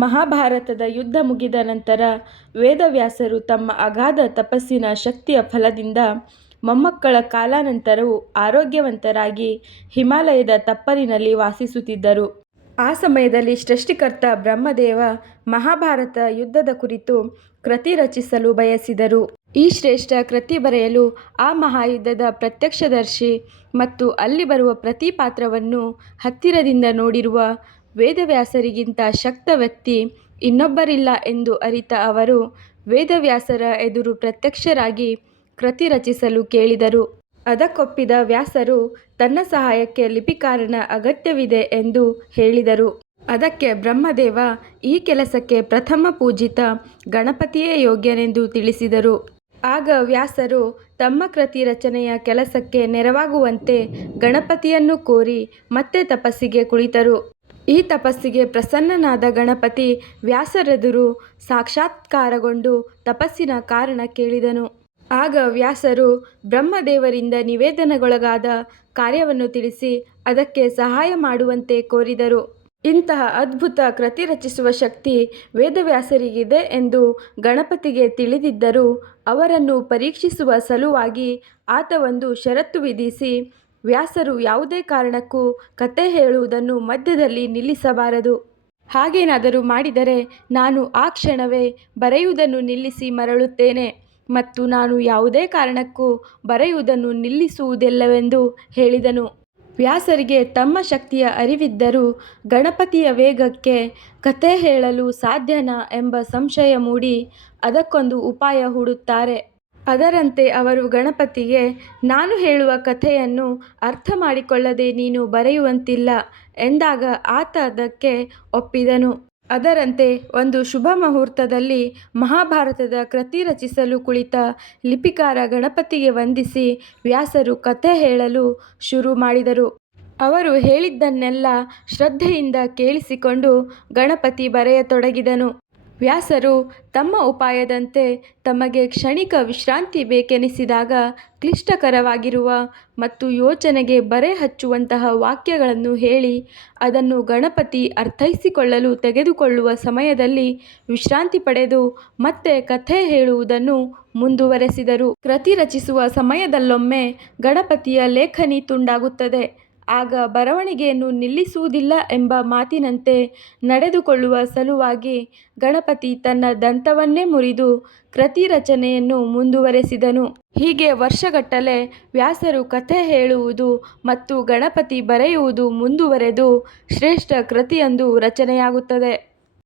ಮಹಾಭಾರತದ ಯುದ್ಧ ಮುಗಿದ ನಂತರ ವೇದವ್ಯಾಸರು ತಮ್ಮ ಅಗಾಧ ತಪಸ್ಸಿನ ಶಕ್ತಿಯ ಫಲದಿಂದ ಮೊಮ್ಮಕ್ಕಳ ಕಾಲಾನಂತರವೂ ಆರೋಗ್ಯವಂತರಾಗಿ ಹಿಮಾಲಯದ ತಪ್ಪಲಿನಲ್ಲಿ ವಾಸಿಸುತ್ತಿದ್ದರು. ಆ ಸಮಯದಲ್ಲಿ ಸೃಷ್ಟಿಕರ್ತ ಬ್ರಹ್ಮದೇವ ಮಹಾಭಾರತ ಯುದ್ಧದ ಕುರಿತು ಕೃತಿ ರಚಿಸಲು ಬಯಸಿದರು. ಈ ಶ್ರೇಷ್ಠ ಕೃತಿ ಬರೆಯಲು ಆ ಮಹಾಯುದ್ಧದ ಪ್ರತ್ಯಕ್ಷದರ್ಶಿ ಮತ್ತು ಅಲ್ಲಿ ಬರುವ ಪ್ರತಿ ಪಾತ್ರವನ್ನು ಹತ್ತಿರದಿಂದ ನೋಡಿರುವ ವೇದವ್ಯಾಸರಿಗಿಂತ ಶಕ್ತ ವ್ಯಕ್ತಿ ಇನ್ನೊಬ್ಬರಿಲ್ಲ ಎಂದು ಅರಿತ ಅವರು ವೇದವ್ಯಾಸರ ಎದುರು ಪ್ರತ್ಯಕ್ಷರಾಗಿ ಕೃತಿ ರಚಿಸಲು ಕೇಳಿದರು. ಅದಕ್ಕೊಪ್ಪಿದ ವ್ಯಾಸರು ತನ್ನ ಸಹಾಯಕ್ಕೆ ಲಿಪಿಕಾರನ ಅಗತ್ಯವಿದೆ ಎಂದು ಹೇಳಿದರು. ಅದಕ್ಕೆ ಬ್ರಹ್ಮದೇವ ಈ ಕೆಲಸಕ್ಕೆ ಪ್ರಥಮ ಪೂಜಿತ ಗಣಪತಿಯೇ ಯೋಗ್ಯನೆಂದು ತಿಳಿಸಿದರು. ಆಗ ವ್ಯಾಸರು ತಮ್ಮ ಕೃತಿ ರಚನೆಯ ಕೆಲಸಕ್ಕೆ ನೆರವಾಗುವಂತೆ ಗಣಪತಿಯನ್ನು ಕೋರಿ ಮತ್ತೆ ತಪಸ್ಸಿಗೆ ಕುಳಿತರು. ಈ ತಪಸ್ಸಿಗೆ ಪ್ರಸನ್ನನಾದ ಗಣಪತಿ ವ್ಯಾಸರೆದುರು ಸಾಕ್ಷಾತ್ಕಾರಗೊಂಡು ತಪಸ್ಸಿನ ಕಾರಣ ಕೇಳಿದನು. ಆಗ ವ್ಯಾಸರು ಬ್ರಹ್ಮದೇವರಿಂದ ನಿವೇದನೆಗೊಳಗಾದ ಕಾರ್ಯವನ್ನು ತಿಳಿಸಿ ಅದಕ್ಕೆ ಸಹಾಯ ಮಾಡುವಂತೆ ಕೋರಿದರು. ಇಂತಹ ಅದ್ಭುತ ಕೃತಿ ರಚಿಸುವ ಶಕ್ತಿ ವೇದವ್ಯಾಸರಿಗಿದೆ ಎಂದು ಗಣಪತಿಗೆ ತಿಳಿದಿದ್ದರೂ ಅವರನ್ನು ಪರೀಕ್ಷಿಸುವ ಸಲುವಾಗಿ ಆತ ಒಂದು ಷರತ್ತು ವಿಧಿಸಿ, ವ್ಯಾಸರು ಯಾವುದೇ ಕಾರಣಕ್ಕೂ ಕತೆ ಹೇಳುವುದನ್ನು ಮಧ್ಯದಲ್ಲಿ ನಿಲ್ಲಿಸಬಾರದು. ಹಾಗೇನಾದರೂ ಮಾಡಿದರೆ ನಾನು ಆ ಕ್ಷಣವೇ ಬರೆಯುವುದನ್ನು ನಿಲ್ಲಿಸಿ ಮರಳುತ್ತೇನೆ ಮತ್ತು ನಾನು ಯಾವುದೇ ಕಾರಣಕ್ಕೂ ಬರೆಯುವುದನ್ನು ನಿಲ್ಲಿಸುವುದಿಲ್ಲವೆಂದು ಹೇಳಿದನು. ವ್ಯಾಸರಿಗೆ ತಮ್ಮ ಶಕ್ತಿಯ ಅರಿವಿದ್ದರೂ ಗಣಪತಿಯ ವೇಗಕ್ಕೆ ಕತೆ ಹೇಳಲು ಸಾಧ್ಯನಾ ಎಂಬ ಸಂಶಯ ಮೂಡಿ ಅದಕ್ಕೊಂದು ಉಪಾಯ ಹೂಡುತ್ತಾರೆ. ಅದರಂತೆ ಅವರು ಗಣಪತಿಗೆ, ನಾನು ಹೇಳುವ ಕಥೆಯನ್ನು ಅರ್ಥ ಮಾಡಿಕೊಳ್ಳದೆ ನೀನು ಬರೆಯುವಂತಿಲ್ಲ ಎಂದಾಗ ಆತ ಅದಕ್ಕೆ ಒಪ್ಪಿದನು. ಅದರಂತೆ ಒಂದು ಶುಭ ಮುಹೂರ್ತದಲ್ಲಿ ಮಹಾಭಾರತದ ಕೃತಿ ರಚಿಸಲು ಕುಳಿತ ಲಿಪಿಕಾರ ಗಣಪತಿಗೆ ವಂದಿಸಿ ವ್ಯಾಸರು ಕಥೆ ಹೇಳಲು ಶುರು ಮಾಡಿದರು. ಅವರು ಹೇಳಿದ್ದನ್ನೆಲ್ಲ ಶ್ರದ್ಧೆಯಿಂದ ಕೇಳಿಸಿಕೊಂಡು ಗಣಪತಿ ಬರೆಯತೊಡಗಿದನು. ವ್ಯಾಸರು ತಮ್ಮ ಉಪಾಯದಂತೆ ತಮಗೆ ಕ್ಷಣಿಕ ವಿಶ್ರಾಂತಿ ಬೇಕೆನಿಸಿದಾಗ ಕ್ಲಿಷ್ಟಕರವಾಗಿರುವ ಮತ್ತು ಯೋಚನೆಗೆ ಬರೆ ಹಚ್ಚುವಂತಹ ವಾಕ್ಯಗಳನ್ನು ಹೇಳಿ ಅದನ್ನು ಗಣಪತಿ ಅರ್ಥೈಸಿಕೊಳ್ಳಲು ತೆಗೆದುಕೊಳ್ಳುವ ಸಮಯದಲ್ಲಿ ವಿಶ್ರಾಂತಿ ಪಡೆದು ಮತ್ತೆ ಕಥೆ ಹೇಳುವುದನ್ನು ಮುಂದುವರೆಸಿದರು. ಕೃತಿ ರಚಿಸುವ ಸಮಯದಲ್ಲೊಮ್ಮೆ ಗಣಪತಿಯ ಲೇಖನಿ ತುಂಡಾಗುತ್ತದೆ. ಆಗ ಬರವಣಿಗೆಯನ್ನು ನಿಲ್ಲಿಸುವುದಿಲ್ಲ ಎಂಬ ಮಾತಿನಂತೆ ನಡೆದುಕೊಳ್ಳುವ ಸಲುವಾಗಿ ಗಣಪತಿ ತನ್ನ ದಂತವನ್ನೇ ಮುರಿದು ಕೃತಿ ರಚನೆಯನ್ನು ಮುಂದುವರೆಸಿದನು. ಹೀಗೆ ವರ್ಷಗಟ್ಟಲೆ ವ್ಯಾಸರು ಕಥೆ ಹೇಳುವುದು ಮತ್ತು ಗಣಪತಿ ಬರೆಯುವುದು ಮುಂದುವರೆದು ಶ್ರೇಷ್ಠ ಕೃತಿಯೊಂದು ರಚನೆಯಾಗುತ್ತದೆ.